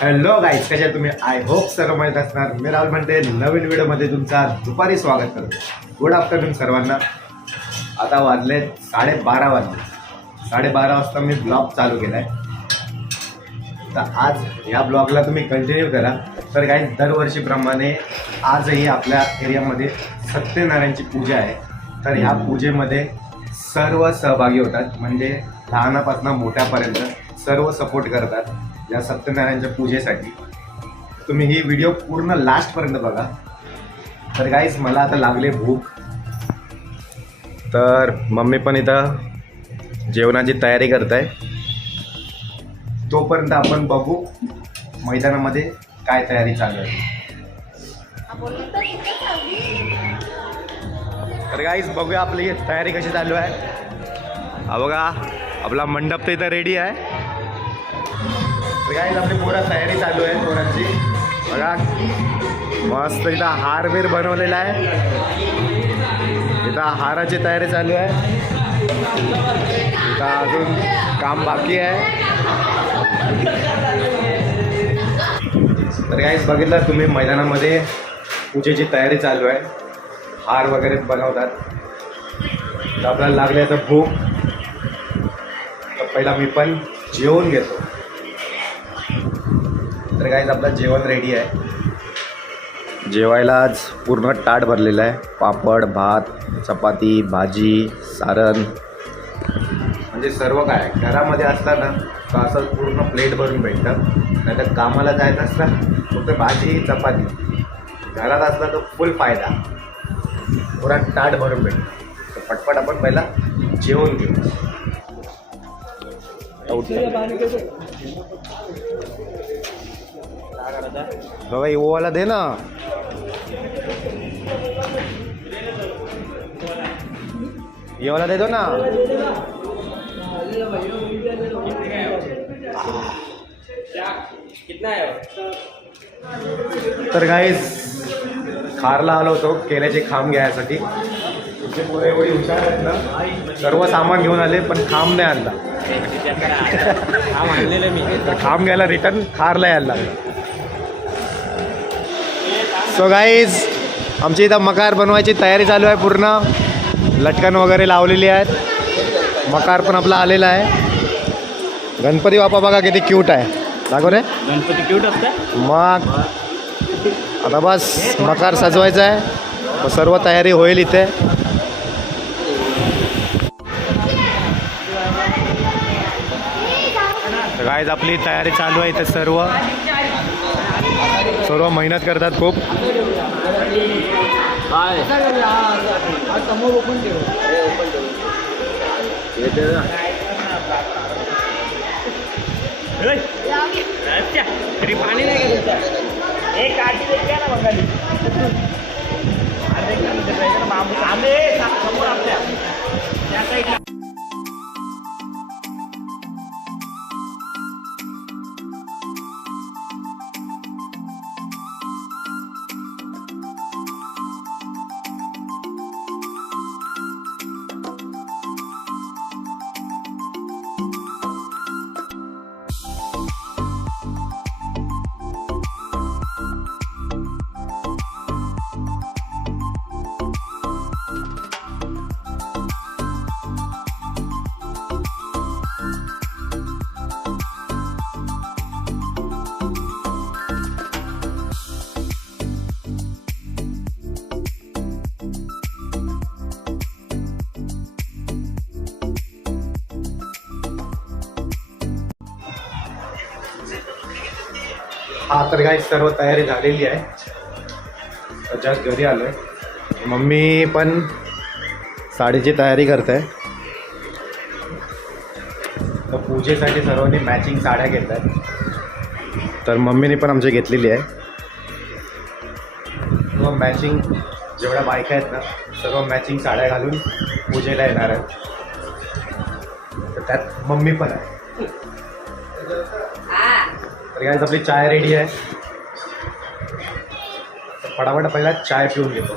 Hello guys कशा तुम्ही? I hope सर्व माहीत असणार. मी राहुल म्हणते नवीन व्हिडिओमध्ये तुमचा दुपारी स्वागत करतो. गुड आफ्टरनून सर्वांना. आता वाजले साडेबारा वाजले. साडेबारा वाजता मी ब्लॉग चालू केला आहे तर आज ह्या ब्लॉगला तुम्ही कंटिन्यू करा. तर काही दरवर्षीप्रमाणे आजही आपल्या एरियामध्ये सत्यनारायणची पूजा आहे. तर ह्या पूजेमध्ये सर्व सहभागी होतात. म्हणजे लहानापासून मोठ्यापर्यंत सर्व सपोर्ट करतात. या सत्यनारायणच्या पूजेसाठी. तुम्ही ही व्हिडिओ पूर्ण लास्टपर्यंत बघा. तर काहीच मला आता लागले भूक. तर मम्मी पण इथं जेवणाची तयारी करत आहे तोपर्यंत आपण बघू मैदानामध्ये काय तयारी चालू आहे. तर काहीच बघूया आपली तयारी कशी चालू आहे. हा बघा आपला मंडप तर इथं रेडी आहे. तर आपली पुरा तयारी चालू आहे पोरांची. बघा मस्त इथं हार बीर बनवलेला आहे. इथं हाराची तयारी चालू आहे. इथं अजून काम बाकी आहे. तर काहीच बघितलं तुम्ही मैदानामध्ये पूजेची तयारी चालू आहे. हार वगैरे बनवतात. तर आपल्याला लागले तर भूक. तर पहिला मी पण जेवून घेतो. तर काहीच आपलं जेवण रेडी आहे. जेवायला आज पूर्ण ताट भरलेलं आहे. पापड भात चपाती भाजी सारण. म्हणजे सर्व काय? आहे. घरामध्ये असताना तर असं पूर्ण प्लेट भरून भेटतं. नाही तर कामाला जायचं असतं फक्त भाजी चपाती. घरात असला तर फुल फायदा. पुरा ताट भरून भेटतं. तर पटपट आपण पहिला जेवून घेऊ. बाबा ओवाला दे ना। ये वाला दे दो ना। तर गाईज खारला आलो होतो केल्याचे खांब घ्यायसाठी. एवढी हुशार आहेत ना सर्व सामान घेऊन आले पण खांब नाही आणला. आणलेलं मी. तर खांब घ्यायला रिटर्न खारला यायला लागला. सो गाईज आमची इथं मकार बनवायची तयारी चालू आहे पूर्ण. लटकन वगैरे लावलेली आहेत. मकार पण आपला आलेला आहे. गणपती बाप्पा बघा किती क्यूट आहे. दाखव रे. गणपती क्यूट असतं मग आता बस मकार सजवायचा आहे. सर्व तयारी होईल इथे. गायज आपली तयारी चालू आहे इथे सर्व. सर्व मेहनत करतात खूप. तरी पाणी नाही तर काही सर्व तयारी झालेली आहे. जस्ट घरी आलो आहे मम्मी पण साडीची तयारी करते आहे तर पूजेसाठी सर्वांनी मॅचिंग साड्या घेत आहेत तर मम्मीने पण आमची घेतलेली आहे. सर्व मॅचिंग जेवढ्या बायका आहेत ना सर्व मॅचिंग साड्या घालून पूजेला येणार आहेत. तर त्यात मम्मी पण आहे. तर काय चाय रेडी है। तो फटाफट पहला चाय पिऊन घेतो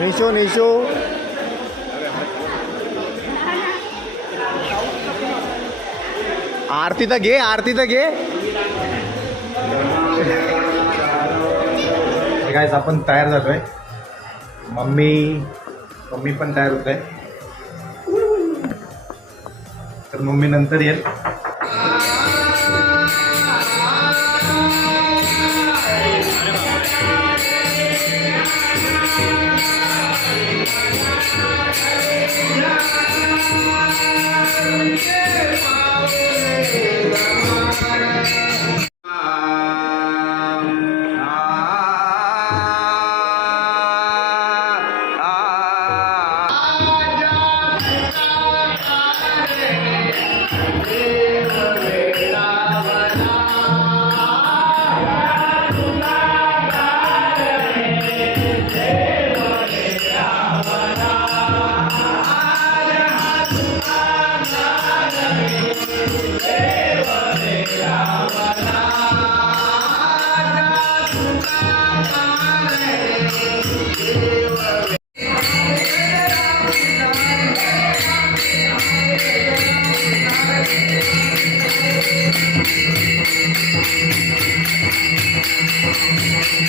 निशो निशो। आरती तर घे आरती तर घे. काय आपण तयार झालोय. मम्मी मम्मी पण तयार होत आहे तर मग मी नंतर येईल. Thank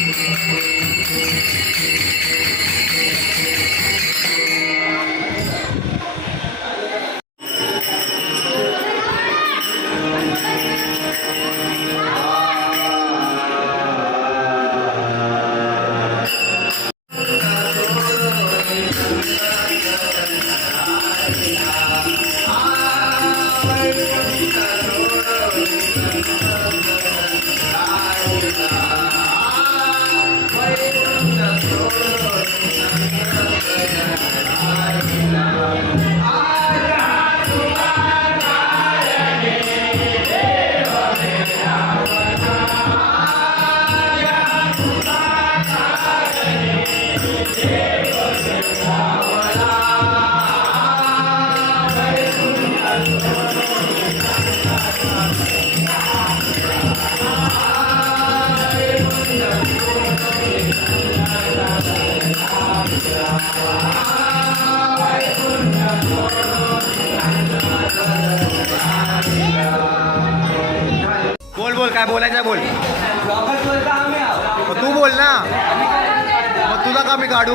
you. काय बोलायचं बोल. मग तू बोल ना. मग तुझा का मी काढू?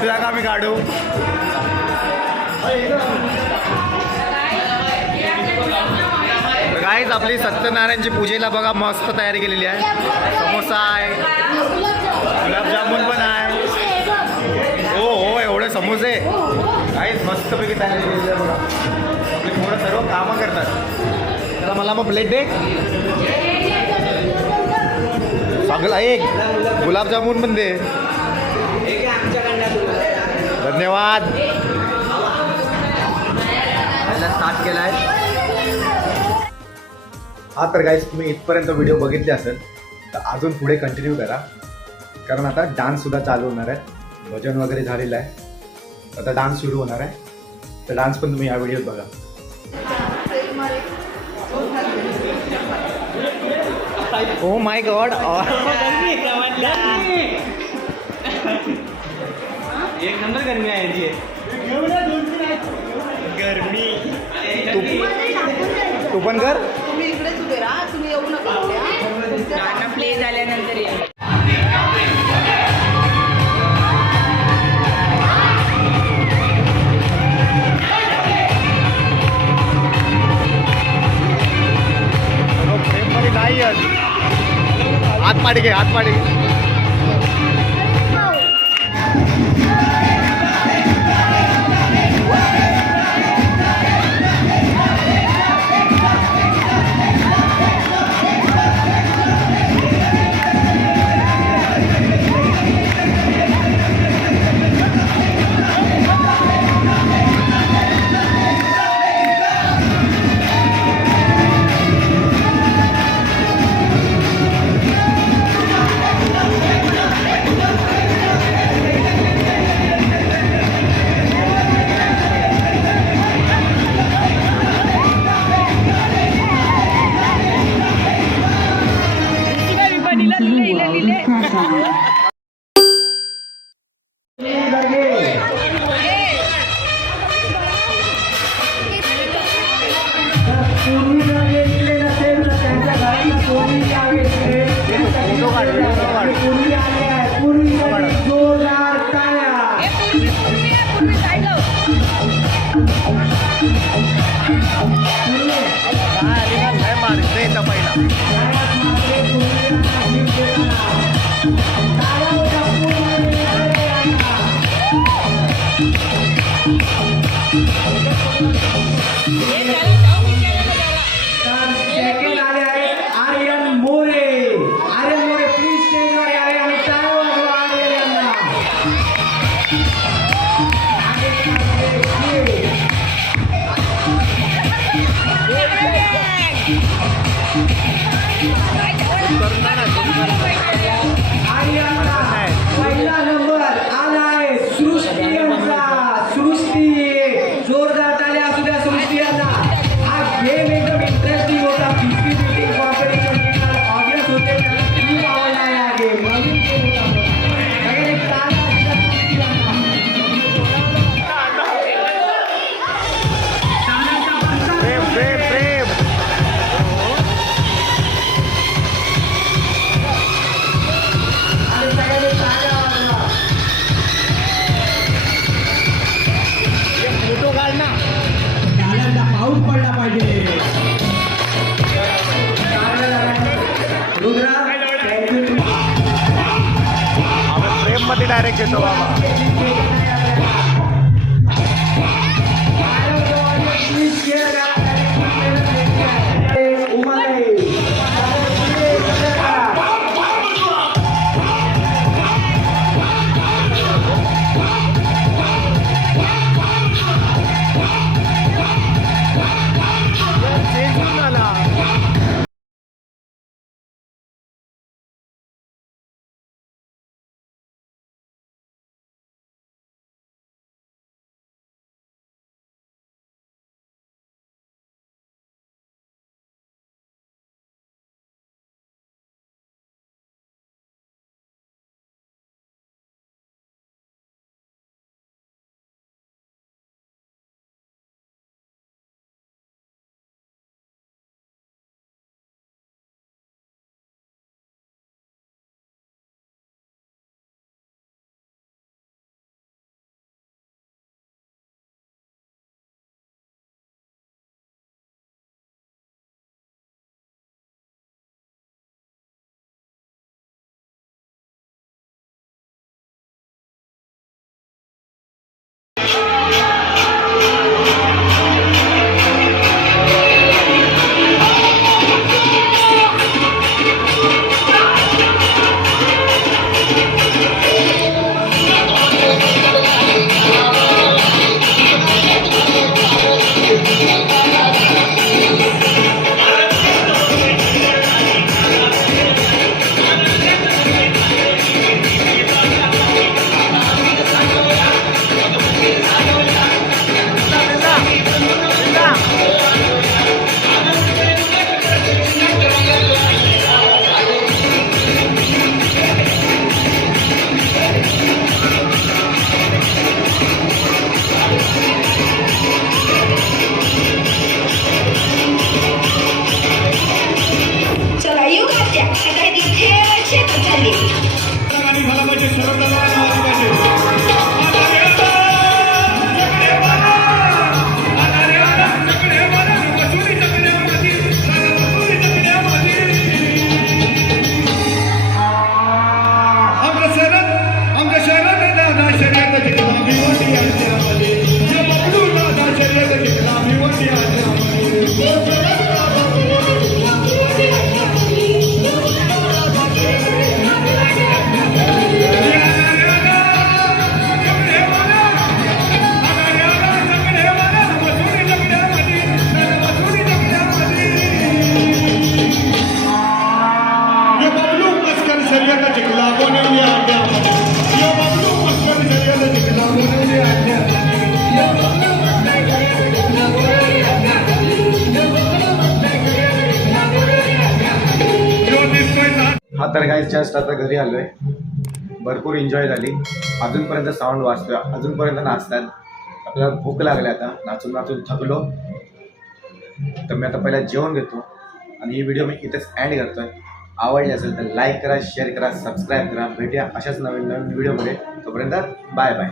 तुझा का मी काढू? काहीच आपली सत्यनारायणची पूजेला बघा मस्त तयारी केलेली आहे. समोसा आहे. गुलाबजामुन पण आहे. हो हो एवढे समोसे. काहीच मस्तपैकी तयारी केलेली आहे बघा. एवढं सर्व कामं करतात. तर मला मग प्लेट दे. सगळं एक. गुलाबजामुन पण दे. धन्यवाद. स्टार्ट केला आहे हा तर गाईस तुम्ही इथपर्यंत व्हिडिओ बघितले असेल तर अजून पुढे कंटिन्यू करा. कारण आता डान्ससुद्धा चालू होणार आहे. भजन वगैरे झालेलं आहे. आता डान्स सुरू होणार आहे. तर डान्स पण तुम्ही या व्हिडिओत बघा. ओ माय गॉड एक नंबर गरमी आहे याची गरमी. तू पण कर. तुम्ही इकडेच उभे राहा तुम्ही येऊ नका प्ले झाल्यानंतर या. फ्रेममध्ये नाही पहिला. hermana, प्रेममध्ये डायरेक्ट घेतो बाबा तर काय जस्ट आता घरी आलो आहे भरपूर एन्जॉय झाली. अजूनपर्यंत साऊंड वाजतोय. अजूनपर्यंत नाचतात. आपल्याला भूक लागली आता. नाचून नाचून थकलो. तर मी आता पहिला जेवण घेतो. आणि ही व्हिडिओ मी इथेच एंड करतोय. आवडली असेल तर लाईक करा शेअर करा सबस्क्राईब करा. भेटूया अशाच नवीन नवीन व्हिडिओमध्ये तोपर्यंत बाय बाय